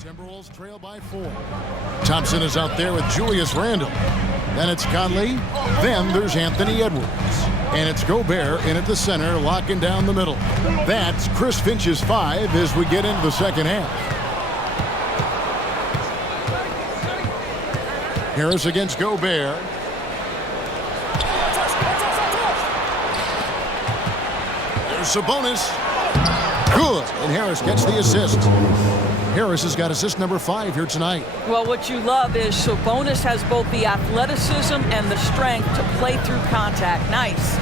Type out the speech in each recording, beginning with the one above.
Timberwolves trail by 4. Thompson is out there with Julius Randle. Then it's Conley. Then there's Anthony Edwards. And it's Gobert in at the center, locking down the middle. That's Chris Finch's 5 as we get into the second half. Harris against Gobert. There's Sabonis. Good. And Harris gets the assist. Harris has got assist number 5 here tonight. Well, what you love is Sabonis has both the athleticism and the strength to play through contact. Nice.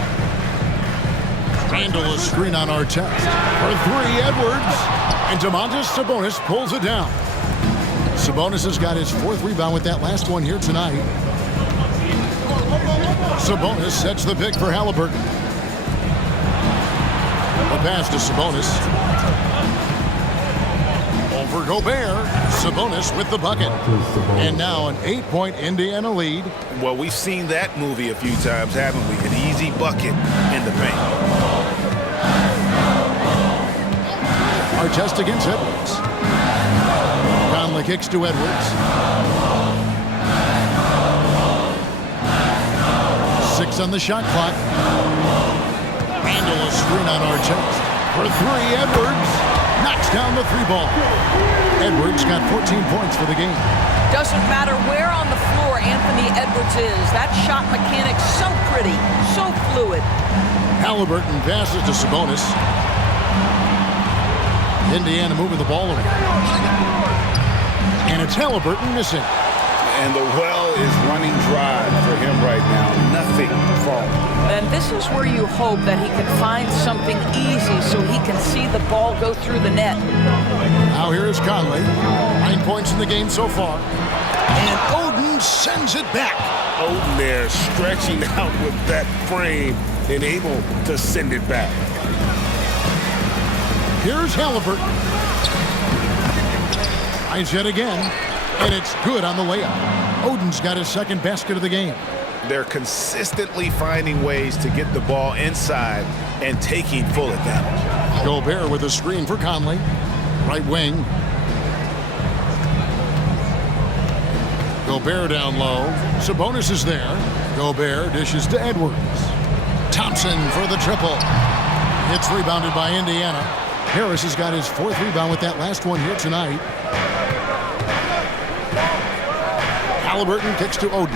Randle a screen on Artest. For 3, Edwards. And Domantas Sabonis pulls it down. Sabonis has got his 4th rebound with that last one here tonight. Sabonis sets the pick for Halliburton. The pass to Sabonis. Over Gobert. Sabonis with the bucket. And now an 8-point Indiana lead. Well, we've seen that movie a few times, haven't we? An easy bucket in the paint. Artest against Edwards. Conley kicks to Edwards. 6 on the shot clock. Randle a screen on Artest. For 3, Edwards knocks down the 3 ball. Edwards got 14 points for the game. Doesn't matter where on the floor Anthony Edwards is. That shot mechanic's so pretty, so fluid. Halliburton passes to Sabonis. Indiana moving the ball around. And it's Halliburton missing. And the well is running dry for him right now. Nothing falling. And this is where you hope that he can find something easy so he can see the ball go through the net. Now here is Conley. 9 points in the game so far. And Oden sends it back. Oden there stretching out with that frame and able to send it back. Here's Halliburton. Tries yet again. And it's good on the layup. Oden's got his 2nd basket of the game. They're consistently finding ways to get the ball inside and taking full advantage. Gobert with a screen for Conley. Right wing. Gobert down low. Sabonis is there. Gobert dishes to Edwards. Thompson for the triple. It's rebounded by Indiana. Harris has got his 4th rebound with that last one here tonight. Halliburton kicks to Oden.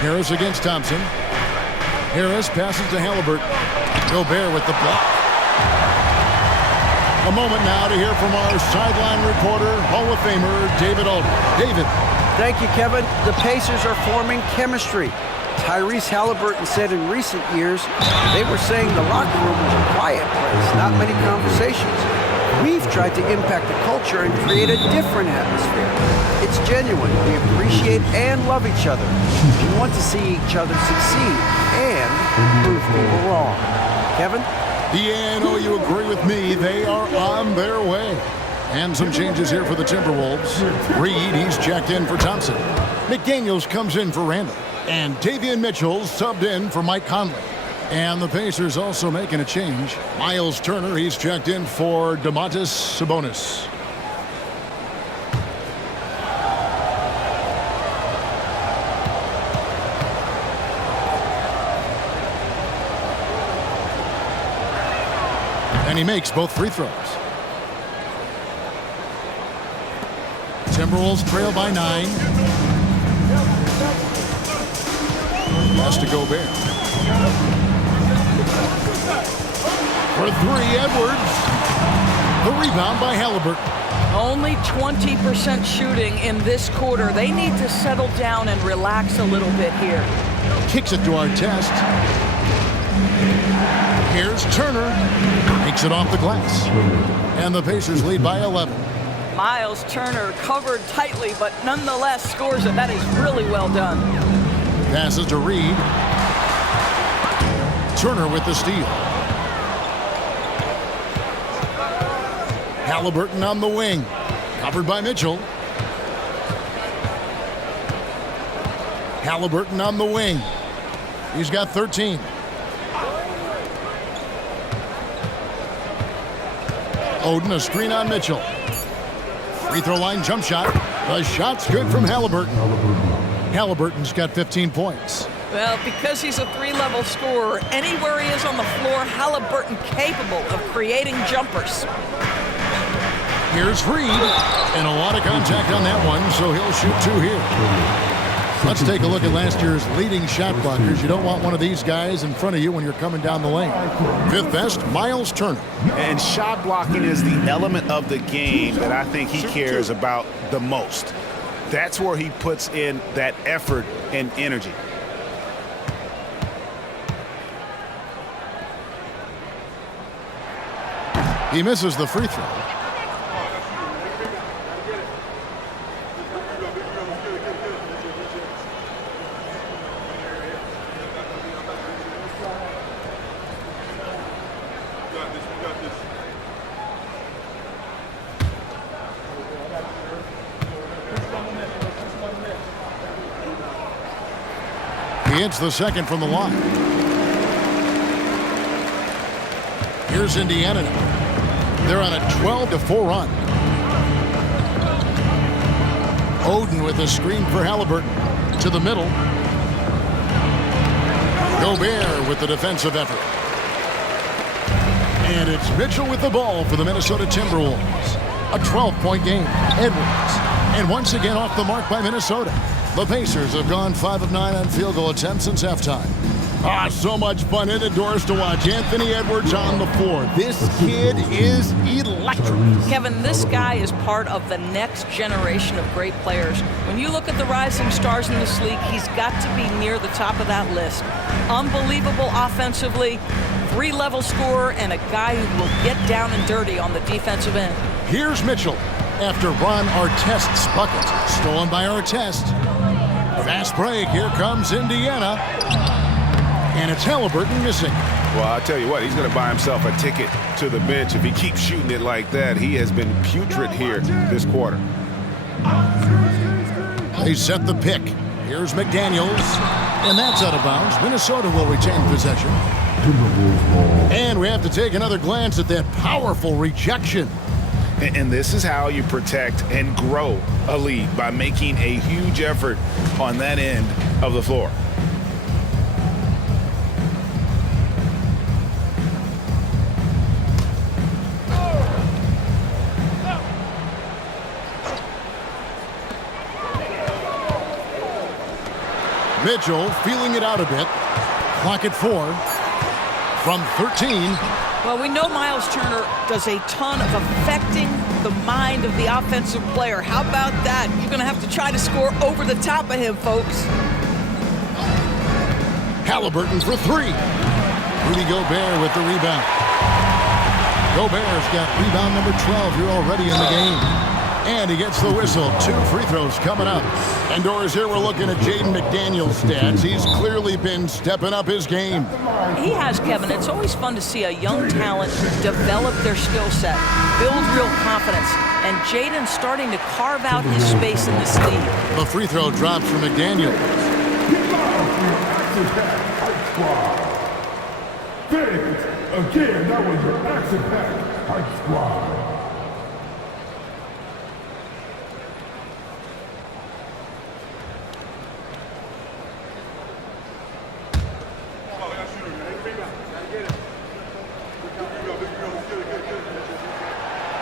Harris against Thompson. Harris passes to Halliburton. Gobert with the block. A moment now to hear from our sideline reporter, Hall of Famer David Aldridge. David. Thank you, Kevin. The Pacers are forming chemistry. Tyrese Halliburton said in recent years they were saying the locker room was a quiet place, not many conversations. We've tried to impact the culture and create a different atmosphere. It's genuine. We appreciate and love each other. We want to see each other succeed and prove people wrong. Kevin? Yeah, I know you agree with me. They are on their way. And some changes here for the Timberwolves. Reed, he's checked in for Thompson. McDaniels comes in for Randle. And Davion Mitchell subbed in for Mike Conley. And the Pacers also making a change. Miles Turner, he's checked in for Domantas Sabonis. And he makes both free throws. Timberwolves trail by 9. Pass to Gobert. For 3, Edwards. The rebound by Halliburton. Only 20% shooting in this quarter. They need to settle down and relax a little bit here. Kicks it to Artest. Here's Turner. Takes it off the glass. And the Pacers lead by 11. Miles Turner covered tightly, but nonetheless scores it. That is really well done. Passes to Reed. Turner with the steal. Halliburton on the wing. Covered by Mitchell. Halliburton on the wing. He's got 13. Oden, a screen on Mitchell. Free throw line jump shot. The shot's good from Halliburton. Halliburton's got 15 points. Well, because he's a three-level scorer, anywhere he is on the floor, Halliburton capable of creating jumpers. Here's Reed, and a lot of contact on that one, so he'll shoot 2 here. Let's take a look at last year's leading shot blockers. You don't want one of these guys in front of you when you're coming down the lane. 5th best, Miles Turner. And shot blocking is the element of the game that I think he cares about the most. That's where he puts in that effort and energy. He misses the free throw. He hits the second from the line. Here's Indiana now. They're on a 12-4 run. Oden with a screen for Halliburton. To the middle. Gobert with the defensive effort. And it's Mitchell with the ball for the Minnesota Timberwolves. A 12-point game. Edwards. And once again off the mark by Minnesota. The Pacers have gone 5 of 9 on field goal attempts since halftime. So much fun indoors to watch. Anthony Edwards on the floor. This kid is electric. Kevin, this guy is part of the next generation of great players. When you look at the rising stars in this league, he's got to be near the top of that list. Unbelievable offensively, three-level scorer, and a guy who will get down and dirty on the defensive end. Here's Mitchell after Ron Artest's bucket. Stolen by Artest. Fast break. Here comes Indiana. And it's Halliburton missing. Well, I'll tell you what, he's going to buy himself a ticket to the bench if he keeps shooting it like that. He has been putrid here this quarter. They set the pick. Here's McDaniels. And that's out of bounds. Minnesota will retain possession. And we have to take another glance at that powerful rejection. And this is how you protect and grow a lead, by making a huge effort on that end of the floor. Mitchell feeling it out a bit. Clock at 4 from 13. Well, we know Miles Turner does a ton of affecting the mind of the offensive player. How about that? You're going to have to try to score over the top of him, folks. Halliburton for 3. Rudy Gobert with the rebound. Gobert's got rebound number 12 here already in the game. And he gets the whistle. 2 free throws coming up. Indoors here, we're looking at Jaden McDaniel's stats. He's clearly been stepping up his game. He has, Kevin. It's always fun to see a young talent develop their skill set, build real confidence. And Jaden's starting to carve out his space in this league. The free throw drops for McDaniel. Thanks. Again, that was your Action Pack Hype Squad.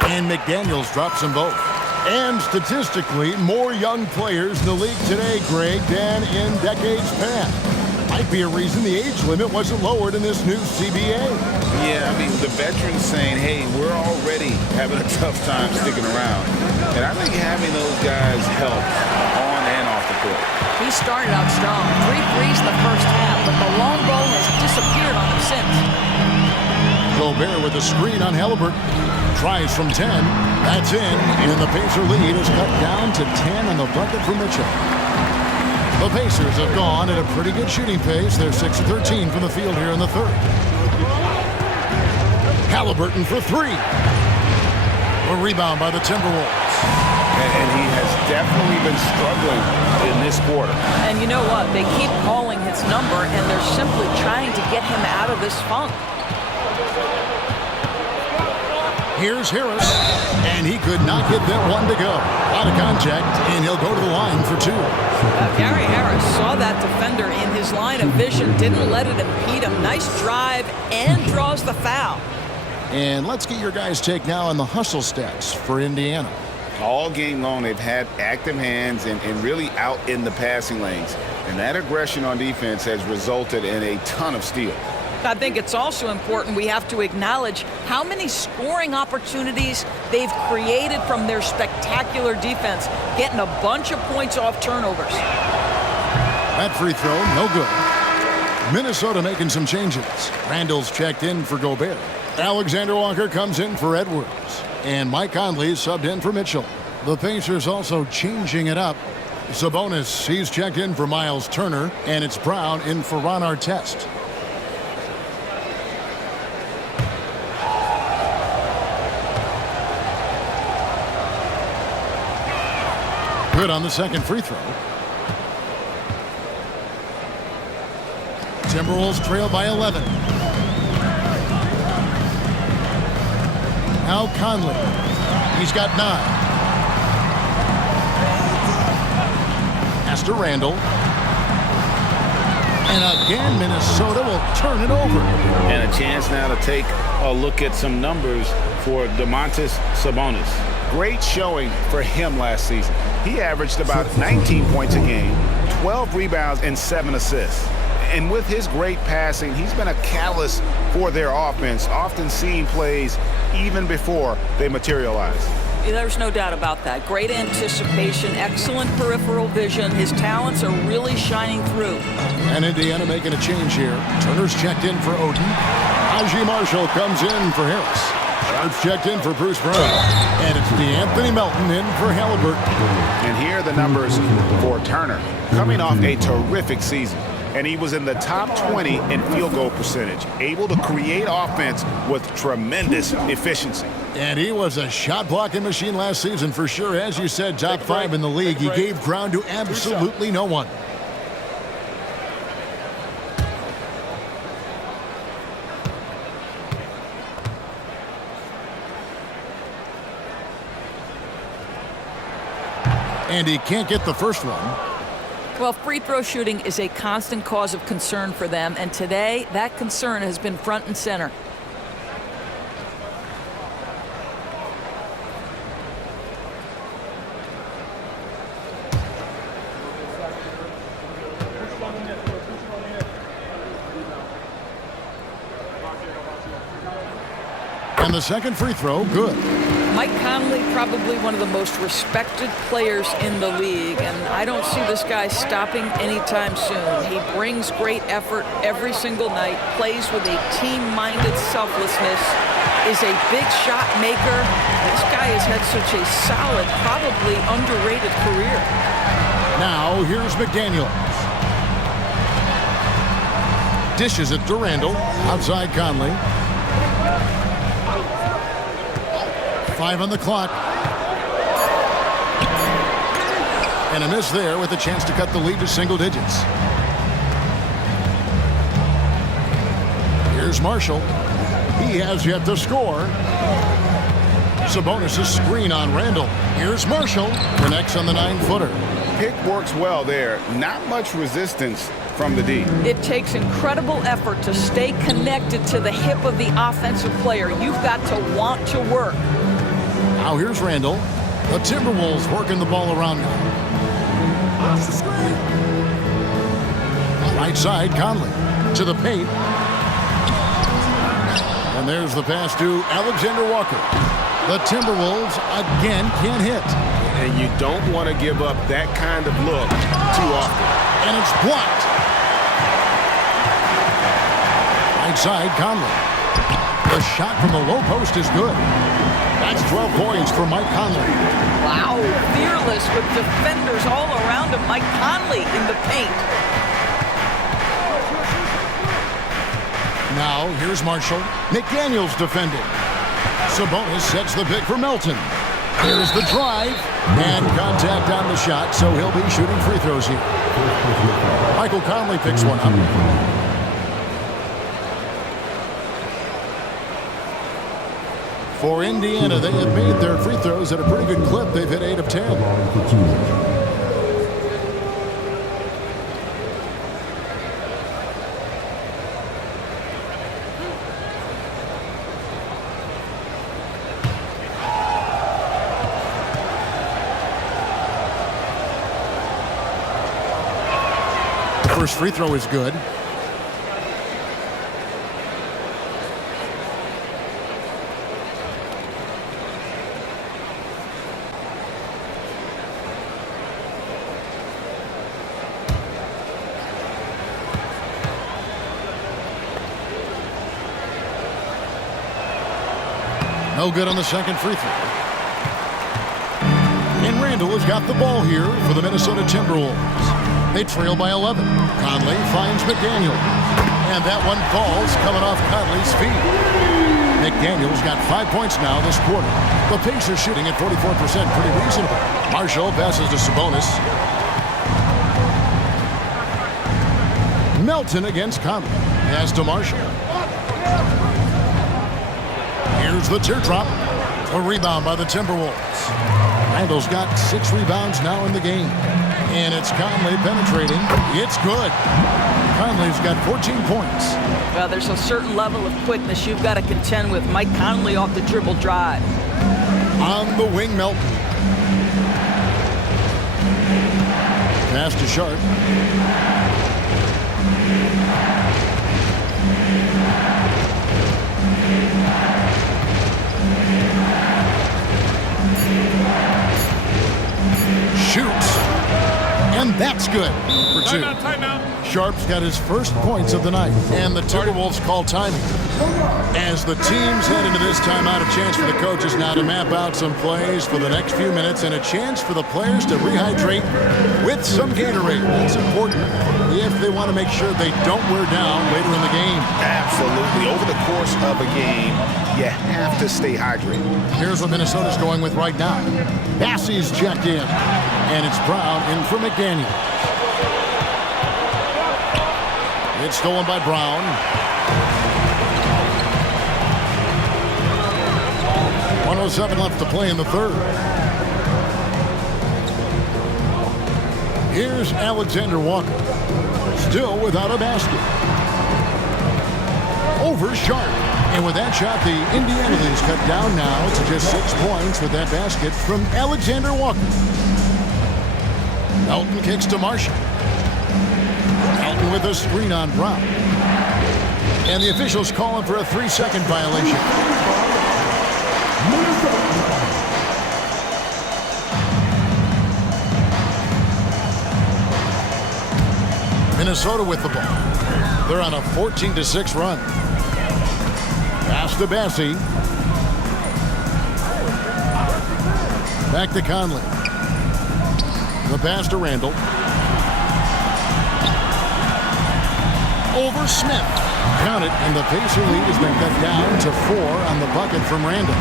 And McDaniels drops them both. And statistically, more young players in the league today, Greg, than in decades past. Might be a reason the age limit wasn't lowered in this new CBA. Yeah, I mean, the veterans saying, hey, we're already having a tough time sticking around. And I think having those guys helps on and off the court. He started out strong. 3 threes in the first half, but the long ball has disappeared on him since. Gobert with a screen on Halliburton. Tries from 10. That's in. And the Pacer lead is cut down to 10 on the bucket for Mitchell. The Pacers have gone at a pretty good shooting pace. They're 6 of 13 from the field here in the third. Halliburton for 3. A rebound by the Timberwolves. And he has definitely been struggling in this quarter. And you know what? They keep calling his number, and they're simply trying to get him out of this funk. Here's Harris, and he could not get that one to go. Out of contact, and he'll go to the line for two. Gary Harris saw that defender in his line of vision, didn't let it impede him. Nice drive, and draws the foul. And let's get your guys' take now on the hustle stats for Indiana. All game long, they've had active hands and really out in the passing lanes. And that aggression on defense has resulted in a ton of steals. I think it's also important we have to acknowledge how many scoring opportunities they've created from their spectacular defense, getting a bunch of points off turnovers. That free throw, no good. Minnesota making some changes. Randall's checked in for Gobert. Alexander Walker comes in for Edwards. And Mike Conley subbed in for Mitchell. The Pacers also changing it up. Sabonis, he's checked in for Miles Turner. And it's Brown in for Ron Artest. Good on the second free throw. Timberwolves trail by 11. Now Conley. He's got 9. Pass to Randall. And again, Minnesota will turn it over. And a chance now to take a look at some numbers for Domantas Sabonis. Great showing for him last season. He averaged about 19 points a game, 12 rebounds, and 7 assists. And with his great passing, he's been a catalyst for their offense, often seeing plays even before they materialize. There's no doubt about that. Great anticipation, excellent peripheral vision. His talents are really shining through. And Indiana making a change here. Turner's checked in for Odin. Najee Marshall comes in for Harris. Sharp's checked in for Bruce Brown. And it's DeAnthony Melton in for Halliburton. And here are the numbers for Turner. Coming off a terrific season. And he was in the top 20 in field goal percentage. Able to create offense with tremendous efficiency. And he was a shot blocking machine last season for sure. As you said, top 5 in the league. He gave ground to absolutely no one. And he can't get the first one. Well, free throw shooting is a constant cause of concern for them, and today that concern has been front and center. And the second free throw, good. Mike Conley, probably one of the most respected players in the league, and I don't see this guy stopping anytime soon. He brings great effort every single night, plays with a team-minded selflessness, is a big shot maker. This guy has had such a solid, probably underrated career. Now, here's McDaniels. Dishes it to Randall. Outside Conley. 5 on the clock. And a miss there with a chance to cut the lead to single digits. Here's Marshall. He has yet to score. Sabonis' screen on Randall. Here's Marshall. Connects on the 9-footer. Pick works well there. Not much resistance from the D. It takes incredible effort to stay connected to the hip of the offensive player. You've got to want to work. Now here's Randall. The Timberwolves working the ball around now. Right side, Conley. To the paint. And there's the pass to Alexander Walker. The Timberwolves again can't hit. And you don't want to give up that kind of look too often. And it's blocked. Right side, Conley. The shot from the low post is good. That's 12 points for Mike Conley. Wow, fearless with defenders all around him. Mike Conley in the paint. Now, here's Marshall. McDaniels defending. Sabonis sets the pick for Melton. Here's the drive. And contact on the shot, so he'll be shooting free throws here. Michael Conley picks one up. For Indiana, they have made their free throws at a pretty good clip. They've hit 8 of 10. Line for two. First free throw is good. No good on the second free throw. And Randall has got the ball here for the Minnesota Timberwolves. They trail by 11. Conley finds McDaniel. And that one falls coming off Conley's feet. McDaniel's got 5 points now this quarter. The Pacers shooting at 44%, pretty reasonable. Marshall passes to Sabonis. Melton against Conley. Pass to Marshall. Here's the teardrop. A rebound by the Timberwolves. Randall's got 6 rebounds now in the game. And it's Conley penetrating. It's good. Conley's got 14 points. Well, there's a certain level of quickness you've got to contend with. Mike Conley off the dribble drive. On the wing, Melton. Pass to Sharp. Shoots. And that's good for 2. Timeout. Sharp's got his first points of the night. And the Timberwolves call timing. As the teams head into this timeout, a chance for the coaches now to map out some plays for the next few minutes and a chance for the players to rehydrate with some Gatorade. That's important if they want to make sure they don't wear down later in the game. Absolutely. Over the course of a game, you have to stay hydrated. Here's what Minnesota's going with right now. Bassey's checked in. And it's Brown in for McDaniel. It's stolen by Brown. .107 left to play in the third. Here's Alexander Walker. Still without a basket. Over Sharp. And with that shot, the Indiana lead's cut down now to just 6 points with that basket from Alexander Walker. Melton kicks to Marshall. Melton with a screen on Brown. And the officials calling for a 3-second violation. Minnesota with the ball. They're on a 14-6 run. Pass to Bassey. Back to Conley. The pass to Randall. Over Smith. Count it, and the Pacer lead has been cut down to 4 on the bucket from Randall.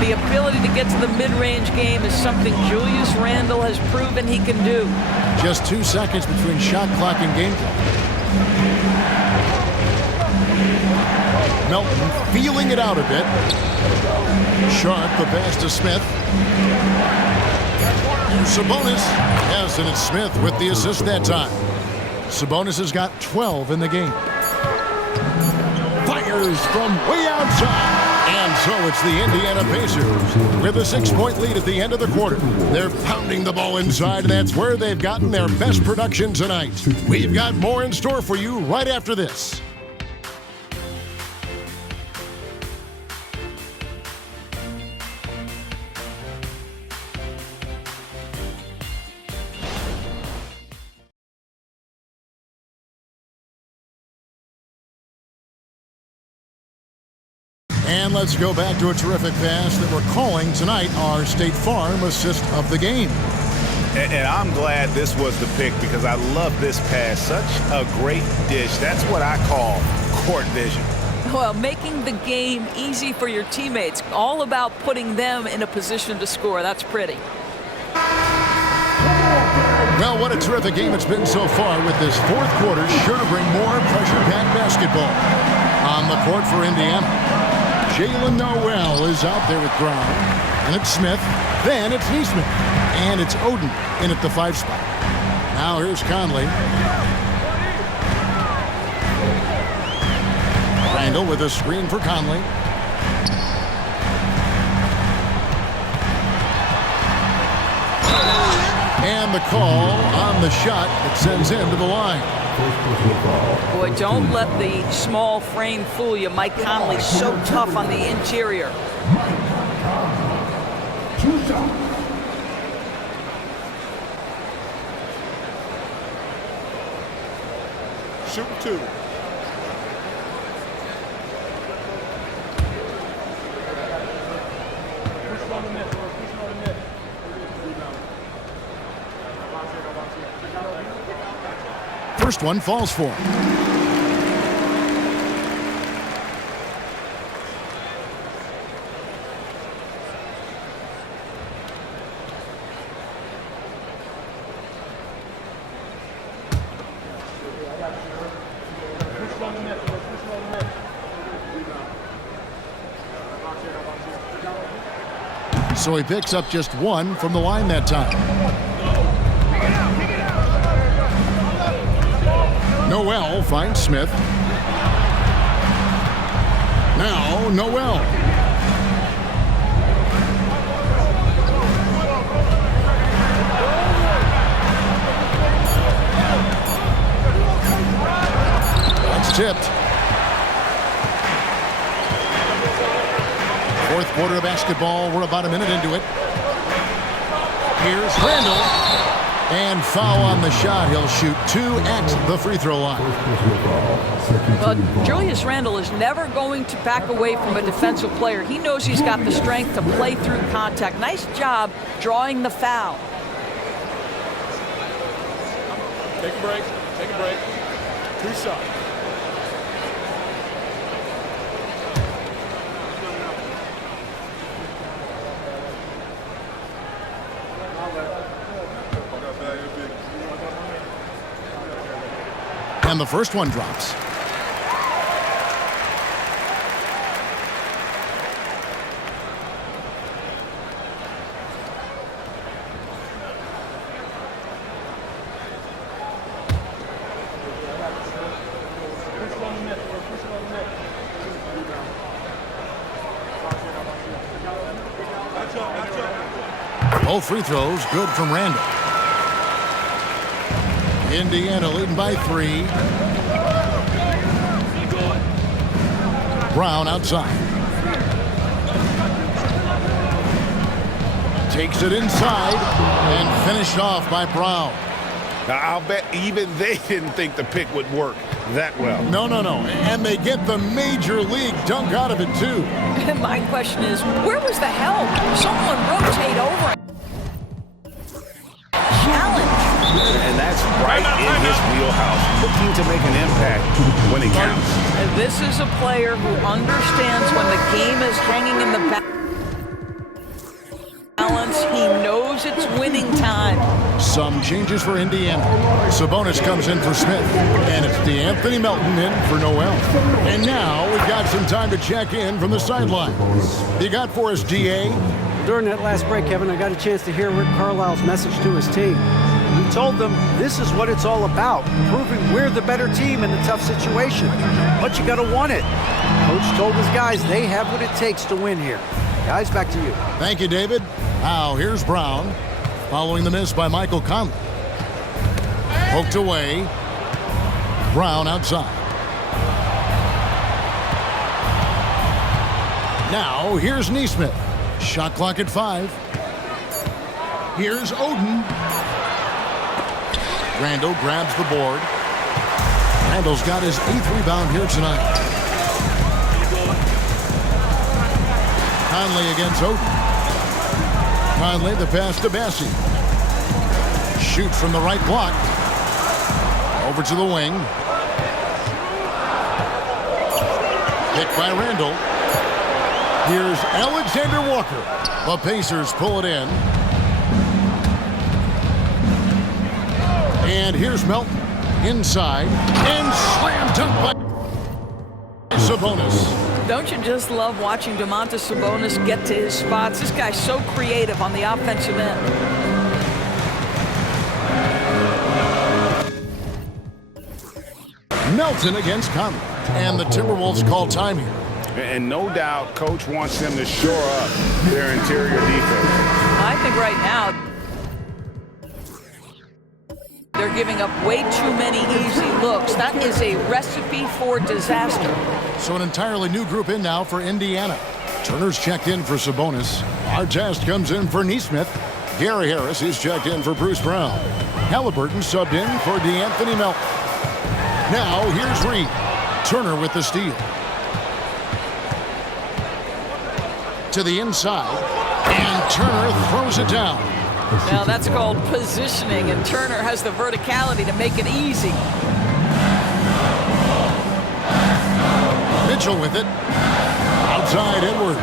The ability to get to the mid-range game is something Julius Randall has proven he can do. Just 2 seconds between shot clock and game clock. Melton feeling it out a bit. Sharp, the pass to Smith. Sabonis has it. It's Smith with the assist that time. Sabonis has got 12 in the game. Fires from way outside. And so it's the Indiana Pacers with a 6-point lead at the end of the quarter. They're pounding the ball inside, and that's where they've gotten their best production tonight. We've got more in store for you right after this. And let's go back to a terrific pass that we're calling tonight our State Farm assist of the game. And I'm glad this was the pick because I love this pass. Such a great dish. That's what I call court vision. Well, making the game easy for your teammates. All about putting them in a position to score. That's pretty. Well, what a terrific game it's been so far with this fourth quarter. Sure to bring more pressure-packed basketball on the court for Indiana. Jalen Noel is out there with Brown. And it's Smith. Then it's Neesmith. And it's Oden in at the 5 spot. Now here's Conley. Randall with a screen for Conley. And the call on the shot that sends him to the line. Boy, don't let the small frame fool you. Mike Conley's so tough on the interior. 2 shots. Shoot 2. First one falls for him. So he picks up just 1 from the line that time. Noel finds Smith. Now Noel. That's tipped. Fourth quarter of basketball. We're about a minute into it. Here's Randall. And foul on the shot. He'll shoot 2 at the free throw line. But Julius Randle is never going to back away from a defensive player. He knows he's got the strength to play through contact. Nice job drawing the foul. Take a break. Take a break. 2 shots. And the first one drops. Both free throws good from Randall. Indiana leading by 3. Brown outside. Takes it inside and finished off by Brown. Now, I'll bet even they didn't think the pick would work that well. No. And they get the major league dunk out of it, too. And my question is, where was the help? Someone rotate over. Challenge. And that's right in his wheelhouse, looking to make an impact when it counts. And this is a player who understands when the game is hanging in the balance. He knows it's winning time. Some changes for Indiana. Sabonis comes in for Smith. And it's DeAnthony Melton in for Noel. And now we've got some time to check in from the sideline. You got for us, DA? During that last break, Kevin, I got a chance to hear Rick Carlisle's message to his team. He told them this is what it's all about, proving we're the better team in a tough situation. But you got to want it. Coach told his guys they have what it takes to win here. Guys, back to you. Thank you, David. Now, here's Brown, following the miss by Michael Conley. Poked away. Brown outside. Now, here's Neesmith. Shot clock at 5. Here's Oden. Randall grabs the board. Randall's got his 8th rebound here tonight. Conley against Oden. Conley, the pass to Bassi. Shoots from the right block. Over to the wing. Picked by Randall. Here's Alexander Walker. The Pacers pull it in. And here's Melton. Inside. And slam dunk by Sabonis. Don't you just love watching Domantas Sabonis get to his spots? This guy's so creative on the offensive end. Melton against Conley. And the Timberwolves call time here. And no doubt, Coach wants them to shore up their interior defense. I think right now they're giving up way too many easy looks. That is a recipe for disaster. So an entirely new group in now for Indiana. Turner's checked in for Sabonis. Artest comes in for Nesmith. Gary Harris is checked in for Bruce Brown. Halliburton subbed in for DeAnthony Melton. Now here's Reed. Turner with the steal. To the inside. And Turner throws it down. Now that's called positioning, and Turner has the verticality to make it easy. Mitchell with it. Outside Edwards.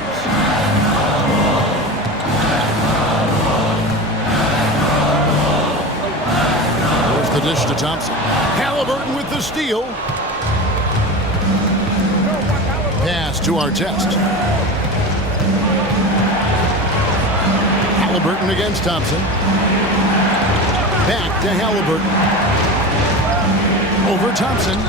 There's the dish to Thompson. Halliburton with the steal. Pass to Artest. Halliburton against Thompson. Back to Halliburton. Over Thompson.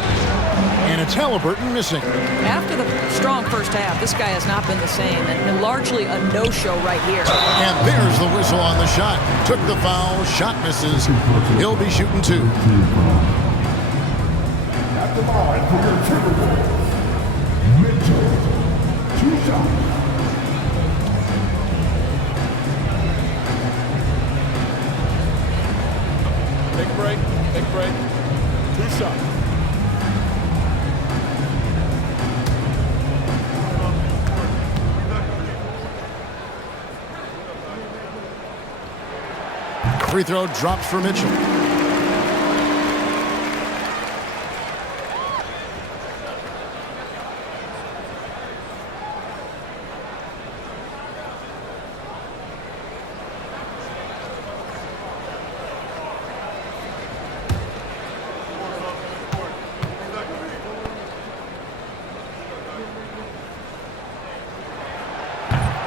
And it's Halliburton missing. After the strong first half, this guy has not been the same, and largely a no-show right here. And there's the whistle on the shot. Took the foul, shot misses. He'll be shooting two. At the line for your Timberwolves, Mitchell. 2 shots. Big break, big break. 2 shots. Free throw drops for Mitchell.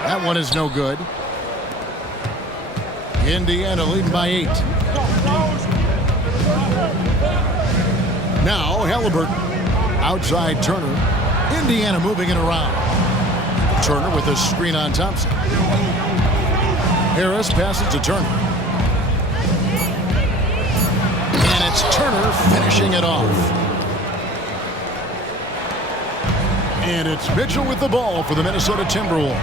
That one is no good. Indiana leading by 8. Now Halliburton. Outside Turner. Indiana moving it around. Turner with a screen on Thompson. Harris passes to Turner. And it's Turner finishing it off. And it's Mitchell with the ball for the Minnesota Timberwolves.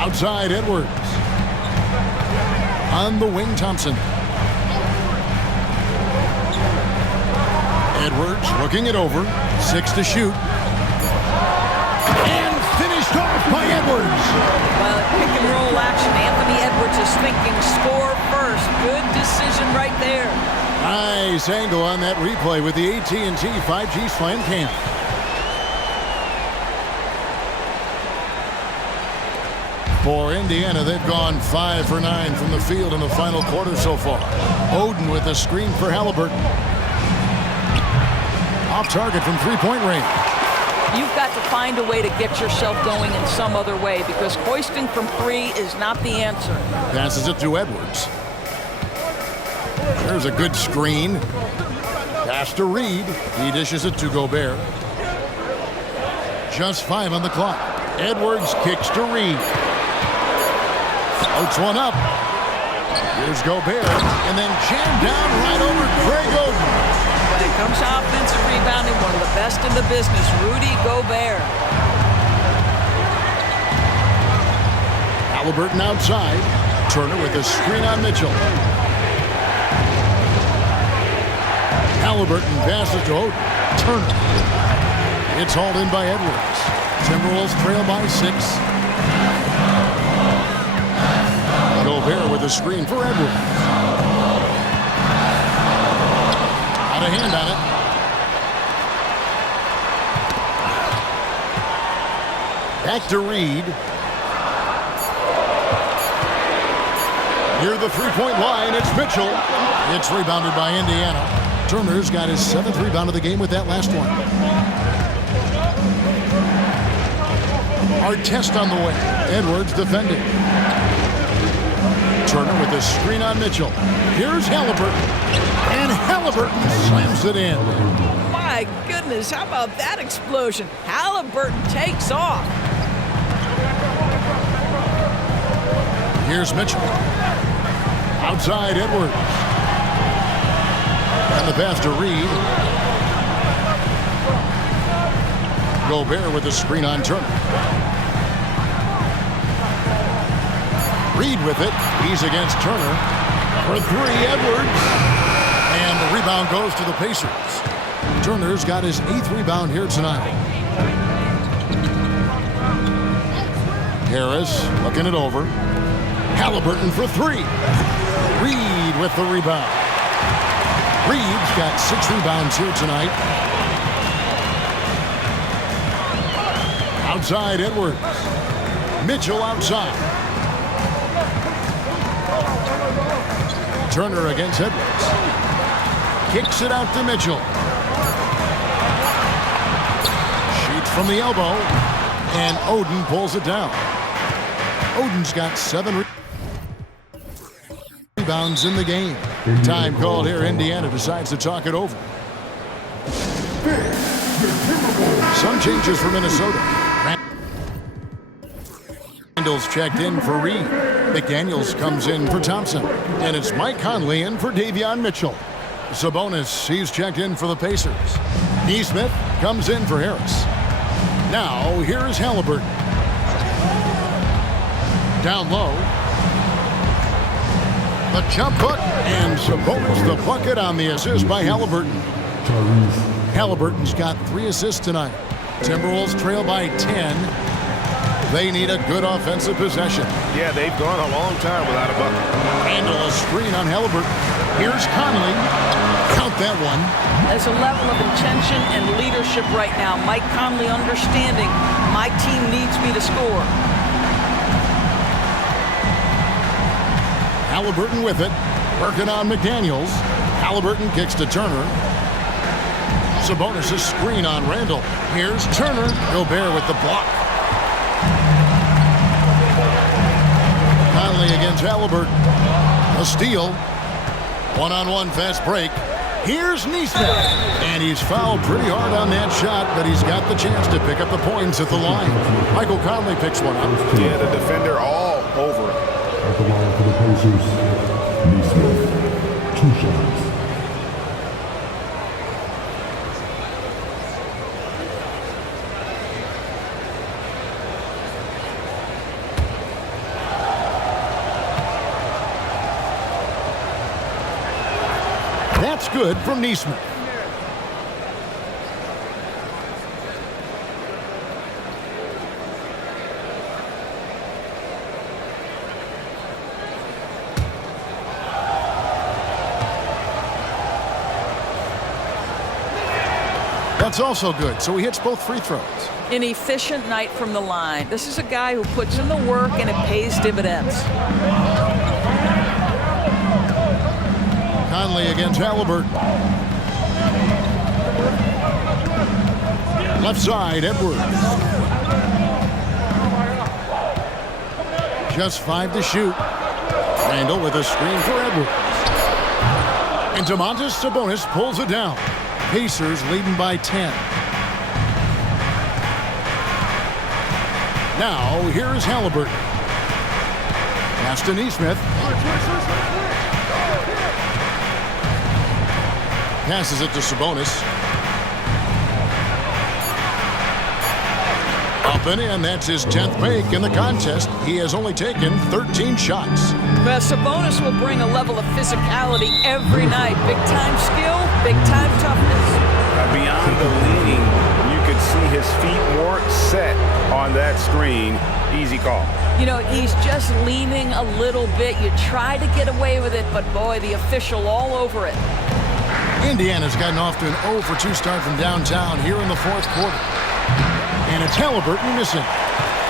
Outside Edwards. On the wing, Thompson. Edwards looking it over. 6 to shoot. And finished off by Edwards. Well, pick and roll action. Anthony Edwards is thinking score first. Good decision right there. Nice angle on that replay with the AT&T 5G Slam Cam. For Indiana, they've gone 5 for 9 from the field in the final quarter so far. Oden with a screen for Halliburton. Off target from three-point range. You've got to find a way to get yourself going in some other way, because hoisting from 3 is not the answer. Passes it to Edwards. There's a good screen. Pass to Reed. He dishes it to Gobert. Just 5 on the clock. Edwards kicks to Reed. Floats one up. Here's Gobert. And then jammed down right over Greg Oden. When it comes to offensive rebounding, one of the best in the business, Rudy Gobert. Halliburton outside. Turner with a screen on Mitchell. Halliburton passes to Oden. Turner. It's hauled in by Edwards. Timberwolves trail by 6. Gobert with a screen for Edwards. Out of hand on it. Back to Reed. Near the three-point line, it's Mitchell. It's rebounded by Indiana. Turner's got his 7th rebound of the game with that last one. Artest on the way. Edwards defending. Turner with a screen on Mitchell. Here's Halliburton. And Halliburton slams it in. My goodness, how about that explosion? Halliburton takes off. Here's Mitchell. Outside Edwards. And the pass to Reed. Gobert with the screen on Turner. Reed with it. He's against Turner. For 3, Edwards. And the rebound goes to the Pacers. Turner's got his 8th rebound here tonight. Harris looking it over. Halliburton for 3. Reed with the rebound. Reed's got 6 rebounds here tonight. Outside Edwards. Mitchell outside. Turner against Edwards. Kicks it out to Mitchell. Shoots from the elbow. And Oden pulls it down. Oden's got 7 rebounds in the game. Time called here. Indiana decides to talk it over. Some changes for Minnesota. Randall's checked in for Reed. McDaniels comes in for Thompson. And it's Mike Conley in for Davion Mitchell. Sabonis, he's checked in for the Pacers. Neesmith comes in for Harris. Now, here's Halliburton. Down low. The jump hook. And Sabonis the bucket on the assist by Halliburton. Halliburton's got 3 assists tonight. Timberwolves trail by 10. They need a good offensive possession. Yeah, they've gone a long time without a bucket. Handle a screen on Halliburton. Here's Conley. Count that one. There's a level of intention and leadership right now. Mike Conley understanding my team needs me to score. Halliburton with it. Working on McDaniels. Halliburton kicks to Turner. Sabonis' screen on Randall. Here's Turner. Gobert with the block. Conley against Halliburton. A steal. One-on-one fast break. Here's Neesmith. And he's fouled pretty hard on that shot, but he's got the chance to pick up the points at the line. Michael Conley picks one up. Yeah, the defender all over it. At the line for the Pacers, Neesmith, 2 shots. That's good from Neesmith. That's also good, so he hits both free throws. An efficient night from the line. This is a guy who puts in the work and it pays dividends. Conley against Halliburton. Left side, Edwards. Just 5 to shoot. Randall with a screen for Edwards. And Domantas Sabonis pulls it down. Pacers leading by 10. Now, here's Halliburton. Pass to Neesmith. Passes it to Sabonis. Up and in. That's his 10th make in the contest. He has only taken 13 shots. But Sabonis will bring a level of physicality every night. Big-time skill, big-time toughness. Beyond the leading, you could see his feet more set on that screen. Easy call. You know, he's just leaning a little bit. You try to get away with it, but boy, the official all over it. Indiana's gotten off to an 0-for-2 start from downtown here in the 4th quarter. And it's Halliburton missing.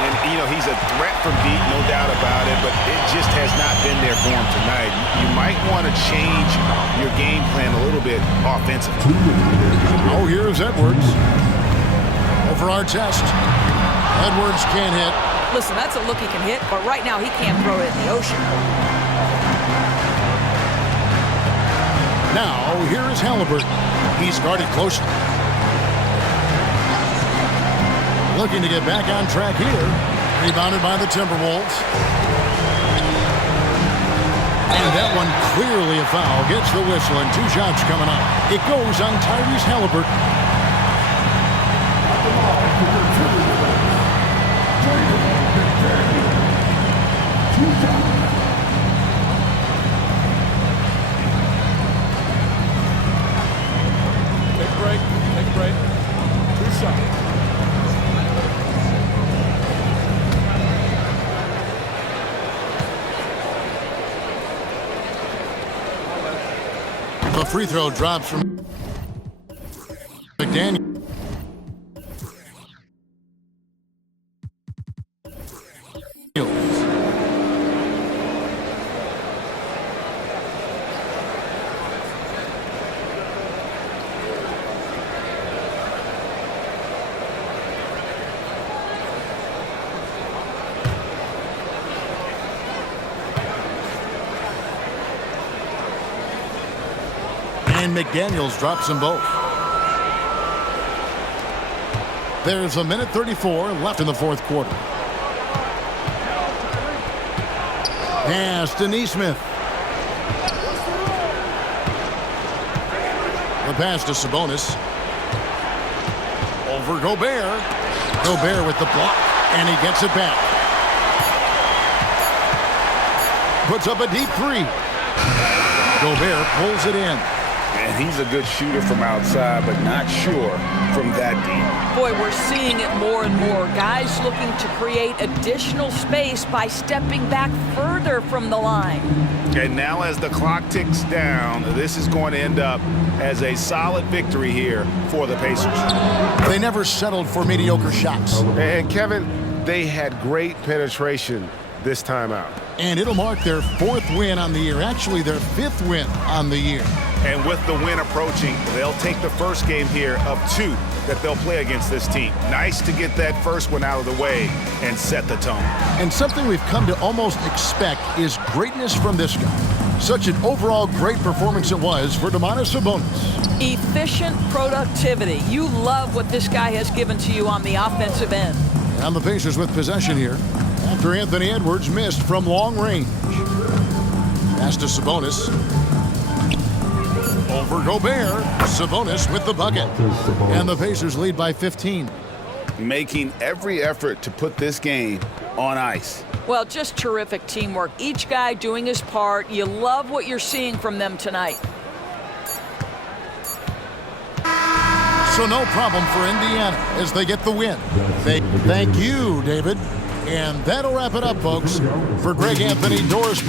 And, you know, he's a threat from deep, no doubt about it, but it just has not been there for him tonight. You might want to change your game plan a little bit offensively. Oh, here's Edwards. Over Artest. Edwards can't hit. Listen, that's a look he can hit, but right now he can't throw it in the ocean. Now, here is Halliburton. He's guarded closely. Looking to get back on track here. Rebounded by the Timberwolves. And that one clearly a foul. Gets the whistle and 2 shots coming up. It goes on Tyrese Halliburton. Take a break. Take a break. 2 shots. The free throw drops from McDaniel. And McDaniels drops them both. There's a minute 34 left in the fourth quarter. Pass to Neesmith. The pass to Sabonis. Over Gobert. Gobert with the block, and he gets it back. Puts up a deep 3. Gobert pulls it in. And he's a good shooter from outside, but not sure from that deep. Boy, we're seeing it more and more. Guys looking to create additional space by stepping back further from the line. And now as the clock ticks down, this is going to end up as a solid victory here for the Pacers. They never settled for mediocre shots. And Kevin, they had great penetration this time out. And it'll mark their 4th win on the year. Actually, their 5th win on the year. And with the win approaching, they'll take the first game here of 2 that they'll play against this team. Nice to get that first one out of the way and set the tone. And something we've come to almost expect is greatness from this guy. Such an overall great performance it was for Domantas Sabonis. Efficient productivity. You love what this guy has given to you on the offensive end. And the Pacers with possession here after Anthony Edwards missed from long range. Pass to Sabonis. Over Gobert. Sabonis with the bucket. And the Pacers lead by 15. Making every effort to put this game on ice. Well, just terrific teamwork. Each guy doing his part. You love what you're seeing from them tonight. So no problem for Indiana as they get the win. Thank you, David. And that'll wrap it up, folks. For Greg Anthony, Doris.